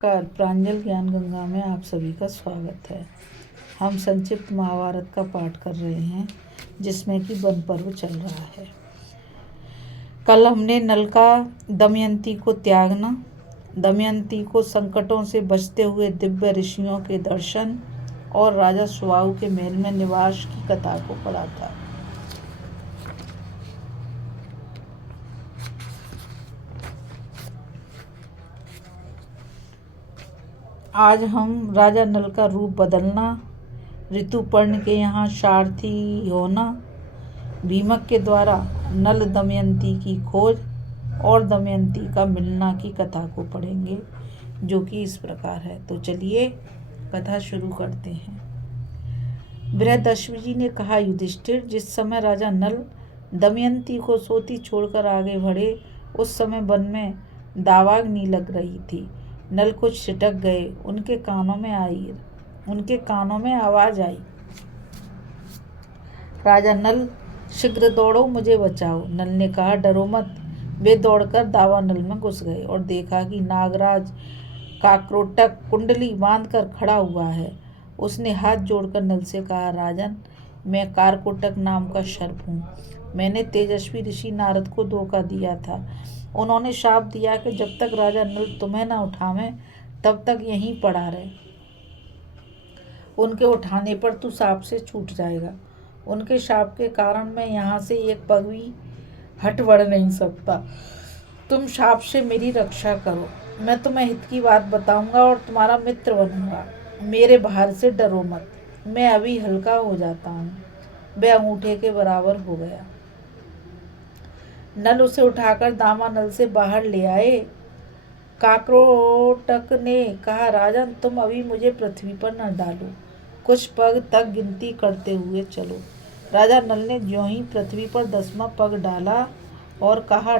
नमस्कार। प्रांजल ज्ञान गंगा में आप सभी का स्वागत है। हम संक्षिप्त महाभारत का पाठ कर रहे हैं जिसमें कि वन पर्व चल रहा है। कल हमने नल का दमयंती को त्यागना, दमयंती को संकटों से बचते हुए दिव्य ऋषियों के दर्शन और राजा सुबाहु के महल में निवास की कथा को पढ़ा था। आज हम राजा नल का रूप बदलना, ऋतुपर्ण के यहाँ सारथी होना, भीमक के द्वारा नल दमयंती की खोज और दमयंती का मिलना की कथा को पढ़ेंगे, जो कि इस प्रकार है। तो चलिए कथा शुरू करते हैं। बृहदश्व जी ने कहा, युधिष्ठिर, जिस समय राजा नल दमयंती को सोती छोड़कर आगे बढ़े, उस समय वन में दावाग्नि लग रही थी। नल कुछ छिटक गए। उनके कानों में आवाज आई, राजा नल, शीघ्र दौड़ो, मुझे बचाओ। नल ने कहा, डरो मत। वे दौड़कर दावानल में घुस गए और देखा कि नागराज काक्रोटक कुंडली बांधकर खड़ा हुआ है। उसने हाथ जोड़कर नल से कहा, राजन, मैं कारकोटक नाम का सर्प हूँ। मैंने तेजस्वी ऋषि नारद को धोखा दिया था। उन्होंने शाप दिया कि जब तक राजा नल तुम्हें न उठावे तब तक यहीं पड़ा रहे। उनके उठाने पर तू शाप से छूट जाएगा। उनके शाप के कारण मैं यहाँ से एक पग भी हट बढ़ नहीं सकता। तुम शाप से मेरी रक्षा करो। मैं तुम्हें हित की बात बताऊंगा और तुम्हारा मित्र बनूंगा। मेरे भार से डरो मत। मैं अभी हल्का हो जाता हूँ। वह अंगूठे के बराबर हो गया। नल उसे उठाकर दावानल से बाहर ले आए। काक्रोटक ने कहा, राजन, तुम अभी मुझे पृथ्वी पर न डालो। कुछ पग तक गिनती करते हुए चलो। राजा नल ने ज्यों ही पृथ्वी पर 10वां पग डाला और कहा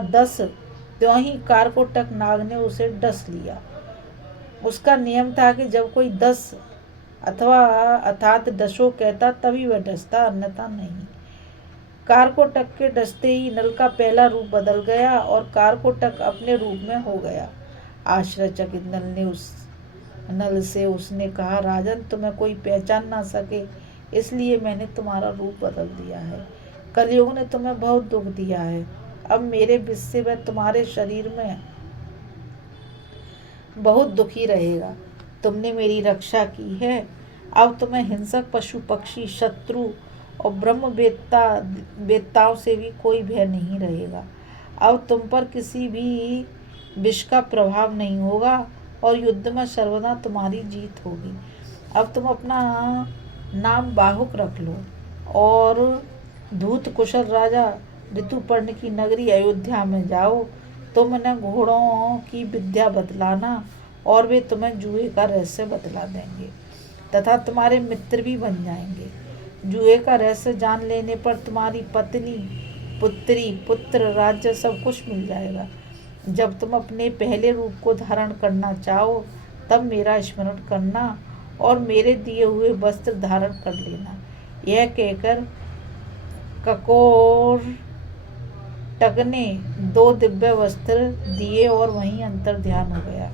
10, त्यों ही कारकोटक नाग ने उसे डस लिया। उसका नियम था कि जब कोई 10 अर्थात डसो कहता तभी वह डसता, अन्यथा नहीं। कारकोटक के डसते ही नल का पहला रूप बदल गया और कारकोटक अपने रूप में हो गया। आश्चर्यचकित नल से उसने कहा, राजन, तुम्हें कोई पहचान ना सके इसलिए मैंने तुम्हारा रूप बदल दिया है। कलयुग ने तुम्हें बहुत दुख दिया है। अब मेरे विष से वह तुम्हारे शरीर में बहुत दुखी रहेगा। तुमने मेरी रक्षा की है। अब तुम्हें हिंसक पशु पक्षी, शत्रु और ब्रह्म वेत्ताओं से भी कोई भय नहीं रहेगा। अब तुम पर किसी भी विष का प्रभाव नहीं होगा और युद्ध में सर्वदा तुम्हारी जीत होगी। अब तुम अपना नाम बाहुक रख लो और धूत कुशल राजा ऋतुपर्ण की नगरी अयोध्या में जाओ। तुम उन्हें घोड़ों की विद्या बतलाना और वे तुम्हें जुए का रहस्य बतला देंगे तथा तुम्हारे मित्र भी बन जाएंगे। जुए का रहस्य जान लेने पर तुम्हारी पत्नी, पुत्री, पुत्र, राज्य सब कुछ मिल जाएगा। जब तुम अपने पहले रूप को धारण करना चाहो तब मेरा स्मरण करना और मेरे दिए हुए वस्त्र धारण कर लेना। यह कहकर काक्रोटक ने 2 दिव्य वस्त्र दिए और वहीं अंतर ध्यान हो गया।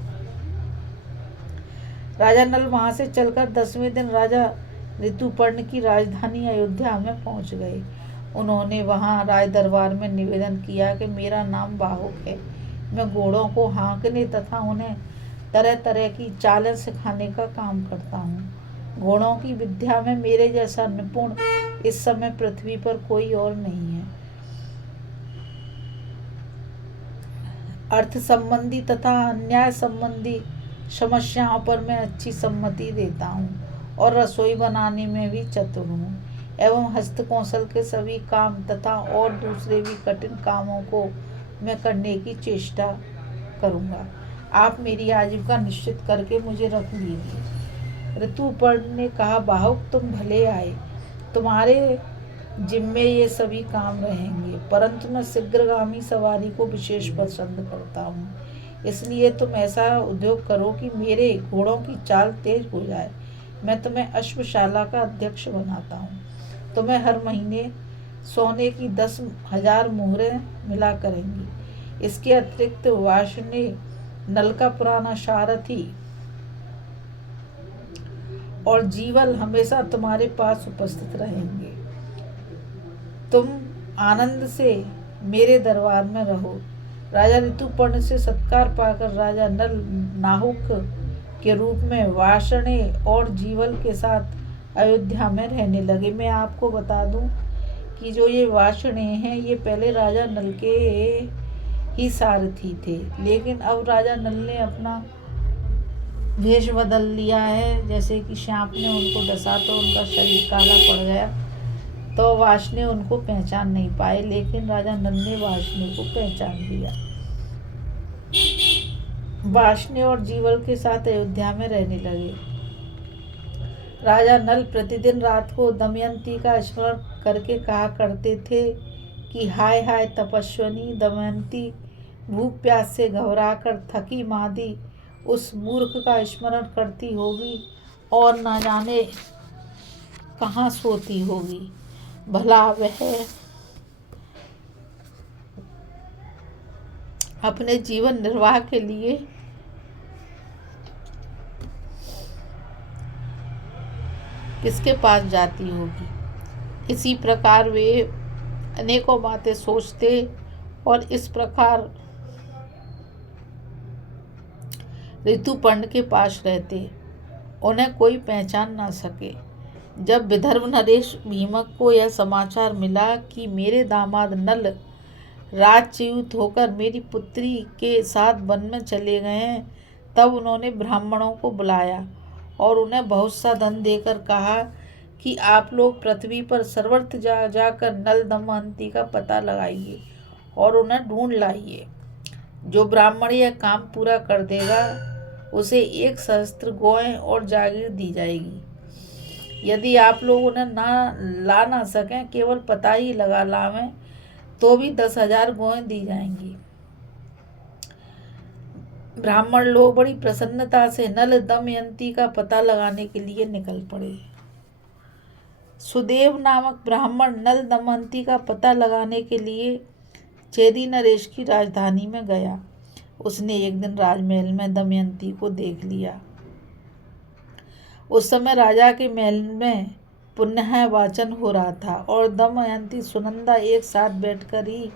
राजा नल वहां से चलकर 10वें दिन राजा ऋतुपर्ण की राजधानी अयोध्या में पहुंच गए। उन्होंने वहां राज दरबार में निवेदन किया कि मेरा नाम बाहुक है। मैं घोड़ों को हाँकने तथा उन्हें तरह तरह की चालें सिखाने का काम करता हूँ। घोड़ों की विद्या में मेरे जैसा निपुण इस समय पृथ्वी पर कोई और नहीं है। अर्थ संबंधी तथा अन्याय संबंधी समस्याओं पर मैं अच्छी सम्मति देता हूँ और रसोई बनाने में भी चतुर हूँ एवं हस्तकौशल के सभी काम तथा और दूसरे भी कठिन कामों को मैं करने की चेष्टा करूँगा। आप मेरी आजीविका निश्चित करके मुझे रख लीजिए। ऋतुपर्ण ने कहा, बाहुक, तुम भले आए। तुम्हारे जिम्मे ये सभी काम रहेंगे, परंतु मैं शीघ्रगामी सवारी को विशेष पसंद करता हूँ। इसलिए तुम ऐसा उद्योग करो कि मेरे घोड़ों की चाल तेज हो जाए। मैं तुम्हें अश्वशाला का अध्यक्ष बनाता हूँ। तुम्हें हर महीने सोने की 10,000 मुहरें मिला करेंगी। इसके अतिरिक्त वाष्णे, नल का पुराना सारथी और जीवल हमेशा तुम्हारे पास उपस्थित रहेंगे। तुम आनंद से मेरे दरबार में रहो। राजा ऋतुपर्ण से सत्कार पाकर राजा नल नाहुक के रूप में वाषणे और जीवल के साथ अयोध्या में रहने लगे। मैं आपको बता दूं कि जो ये वाषणे हैं ये पहले राजा नल के ही सारथी थे, लेकिन अब राजा नल ने अपना वेश बदल लिया है। जैसे कि सांप ने उनको डसा तो उनका शरीर काला पड़ गया, तो वाष्णे उनको पहचान नहीं पाए, लेकिन राजा नल ने वाष्णे को पहचान लिया। वाष्णे और जीवल के साथ अयोध्या में रहने लगे। राजा नल प्रतिदिन रात को दमयंती का स्मरण करके कहा करते थे कि हाय हाय तपस्विनी दमयंती, भूख प्यास से घबराकर थकी मादी उस मूर्ख का स्मरण करती होगी और न जाने कहाँ सोती होगी। भला वह अपने जीवन निर्वाह के लिए किसके पास जाती होगी। इसी प्रकार वे अनेकों बातें सोचते और इस प्रकार ऋतुपर्ण के पास रहते, उन्हें कोई पहचान ना सके। जब विदर्भ नरेश भीमक को यह समाचार मिला कि मेरे दामाद नल राजच्युत होकर मेरी पुत्री के साथ वन में चले गए हैं, तब उन्होंने ब्राह्मणों को बुलाया और उन्हें बहुत सा धन देकर कहा कि आप लोग पृथ्वी पर सर्वत्र जाकर नल दमयंती का पता लगाइए और उन्हें ढूंढ लाइए। जो ब्राह्मण यह काम पूरा कर देगा उसे 1 सहस्त्र गौएं और जागीर दी जाएगी। यदि आप लोग उन्हें ला ना सकें, केवल पता ही लगा लावें, तो भी 10,000 गौएं दी जाएंगी। ब्राह्मण लोग बड़ी प्रसन्नता से नल दमयंती का पता लगाने के लिए निकल पड़े। सुदेव नामक ब्राह्मण नल दमयंती का पता लगाने के लिए चेदी नरेश की राजधानी में गया। उसने एक दिन राजमहल में दमयंती को देख लिया। उस समय राजा के महल में पुनः वाचन हो रहा था और दमयंती सुनंदा एक साथ बैठकर ही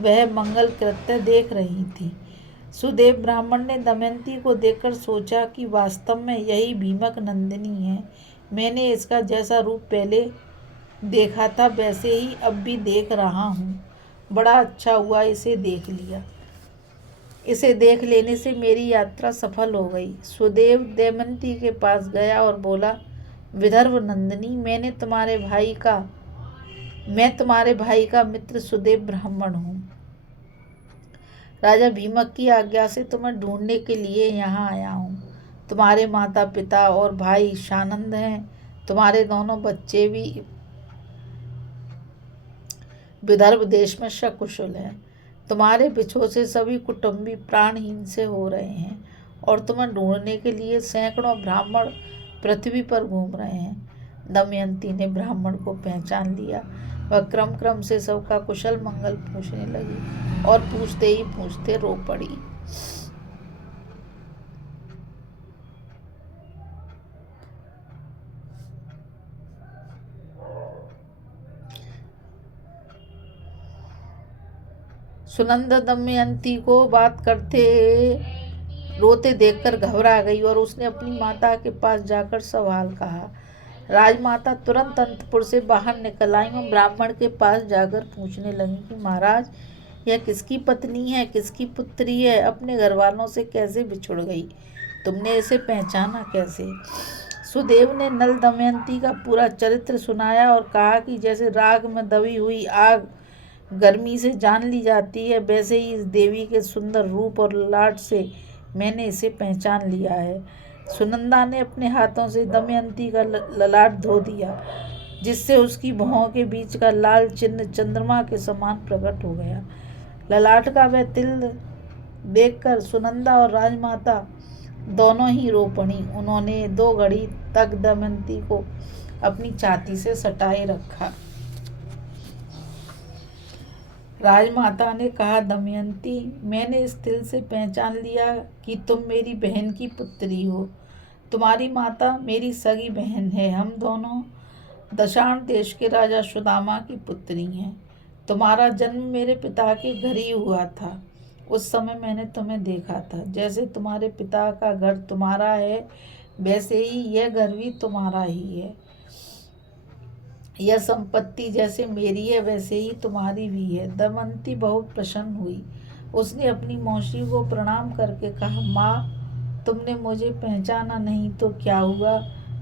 वह मंगल कृत्य देख रही थी। सुदेव ब्राह्मण ने दमयंती को देखकर सोचा कि वास्तव में यही भीमक नंदिनी है। मैंने इसका जैसा रूप पहले देखा था वैसे ही अब भी देख रहा हूँ। बड़ा अच्छा हुआ इसे देख लिया। इसे देख लेने से मेरी यात्रा सफल हो गई। सुदेव दमयंती के पास गया और बोला, विदर्भ नंदिनी, मैं तुम्हारे भाई का मित्र सुदेव ब्राह्मण हूँ। राजा भीमक की आज्ञा से तुम्हें ढूंढने के लिए यहाँ आया हूँ। तुम्हारे माता पिता और भाई शानंद हैं। तुम्हारे दोनों बच्चे भी विदर्भ देश में सकुशल हैं। तुम्हारे बिछो से सभी कुटुंबी प्राणहीन से हो रहे हैं और तुम्हें ढूंढने के लिए सैकड़ों ब्राह्मण पृथ्वी पर घूम रहे हैं। दमयंती ने ब्राह्मण को पहचान लिया। वह क्रम क्रम से सबका कुशल मंगल पूछने लगी और पूछते ही पूछते रो पड़ी। सुनंदा दमयंती को बात करते रोते देखकर घबरा गई और उसने अपनी माता के पास जाकर सब हाल कहा। राजमाता तुरंत अंतपुर से बाहर निकल आई और ब्राह्मण के पास जाकर पूछने लगी कि महाराज, यह किसकी पत्नी है, किसकी पुत्री है, अपने घर वालों से कैसे बिछुड़ गई, तुमने इसे पहचाना कैसे? सुदेव ने नल दमयंती का पूरा चरित्र सुनाया और कहा कि जैसे राग में दबी हुई आग गर्मी से जान ली जाती है, वैसे ही इस देवी के सुंदर रूप और ललाट से मैंने इसे पहचान लिया है। सुनंदा ने अपने हाथों से दमयंती का ललाट धो दिया, जिससे उसकी भौहों के बीच का लाल चिन्ह चंद्रमा के समान प्रकट हो गया। ललाट का वह तिल देखकर सुनंदा और राजमाता दोनों ही रो पड़ी। उन्होंने 2 घड़ी तक दमयंती को अपनी छाती से सटाए रखा। राजमाता ने कहा, दमयंती, मैंने इस तिल से पहचान लिया कि तुम मेरी बहन की पुत्री हो। तुम्हारी माता मेरी सगी बहन है। हम दोनों दशाण देश के राजा सुदामा की पुत्री हैं। तुम्हारा जन्म मेरे पिता के घर ही हुआ था। उस समय मैंने तुम्हें देखा था। जैसे तुम्हारे पिता का घर तुम्हारा है, वैसे ही यह घर भी तुम्हारा ही है। यह संपत्ति जैसे मेरी है, वैसे ही तुम्हारी भी है। दमयंती बहुत प्रसन्न हुई। उसने अपनी मौसी को प्रणाम करके कहा, माँ, तुमने मुझे पहचाना नहीं तो क्या हुआ?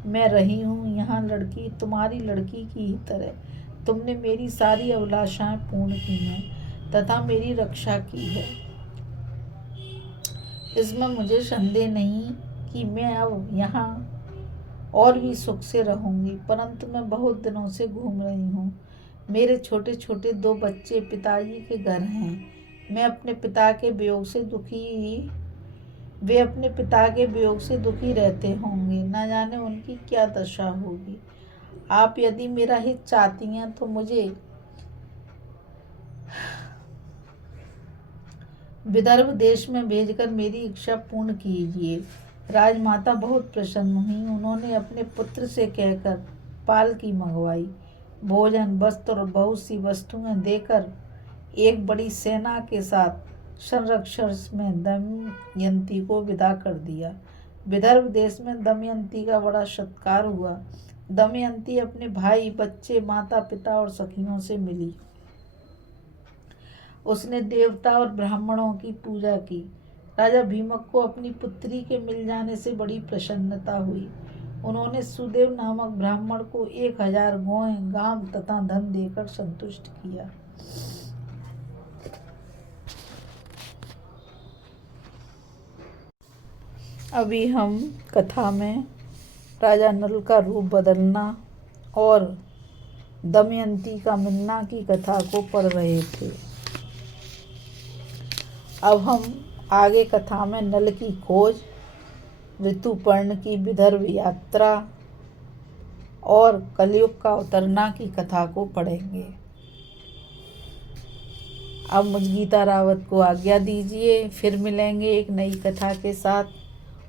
मैं रही हूँ यहाँ लड़की, तुम्हारी लड़की की ही तरह। तुमने मेरी सारी अभिलाषाएं पूर्ण की हैं तथा मेरी रक्षा की है। इसमें मुझे संदेह नहीं कि मैं अब यहाँ और भी सुख से रहूंगी, परंतु मैं बहुत दिनों से घूम रही हूँ। मेरे छोटे छोटे 2 बच्चे पिताजी के घर हैं। वे अपने पिता के वियोग से दुखी रहते होंगे। न जाने उनकी क्या दशा होगी। आप यदि मेरा हित चाहती हैं तो मुझे विदर्भ देश में भेजकर मेरी इच्छा पूर्ण कीजिए। राजमाता बहुत प्रसन्न हुई। उन्होंने अपने पुत्र से कहकर पालकी मंगवाई। भोजन, वस्त्र और बहुत सी वस्तुएं देकर एक बड़ी सेना के साथ संरक्षण में दमयंती को विदा कर दिया। विदर्भ देश में दमयंती का बड़ा सत्कार हुआ। दमयंती अपने भाई, बच्चे, माता पिता और सखियों से मिली। उसने देवता और ब्राह्मणों की पूजा की। राजा भीमक को अपनी पुत्री के मिल जाने से बड़ी प्रसन्नता हुई। उन्होंने सुदेव नामक ब्राह्मण को 1000 गौएं, गांव तथा धन देकर संतुष्ट किया। अभी हम कथा में राजा नल का रूप बदलना और दमयंती का मिलना की कथा को पढ़ रहे थे। अब हम आगे कथा में नल की खोज, ऋतुपर्ण की विदर्भ यात्रा और कलयुग का उतरना की कथा को पढ़ेंगे। अब मुझ गीता रावत को आज्ञा दीजिए। फिर मिलेंगे एक नई कथा के साथ।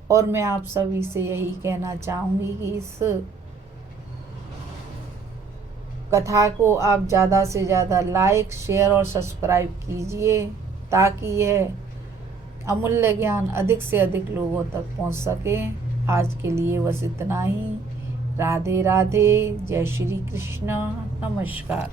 और मैं आप सभी से यही कहना चाहूँगी कि इस कथा को आप ज़्यादा से ज़्यादा लाइक, शेयर और सब्सक्राइब कीजिए ताकि यह अमूल्य ज्ञान अधिक से अधिक लोगों तक पहुंच सके। आज के लिए बस इतना ही। राधे राधे। जय श्री कृष्ण। नमस्कार।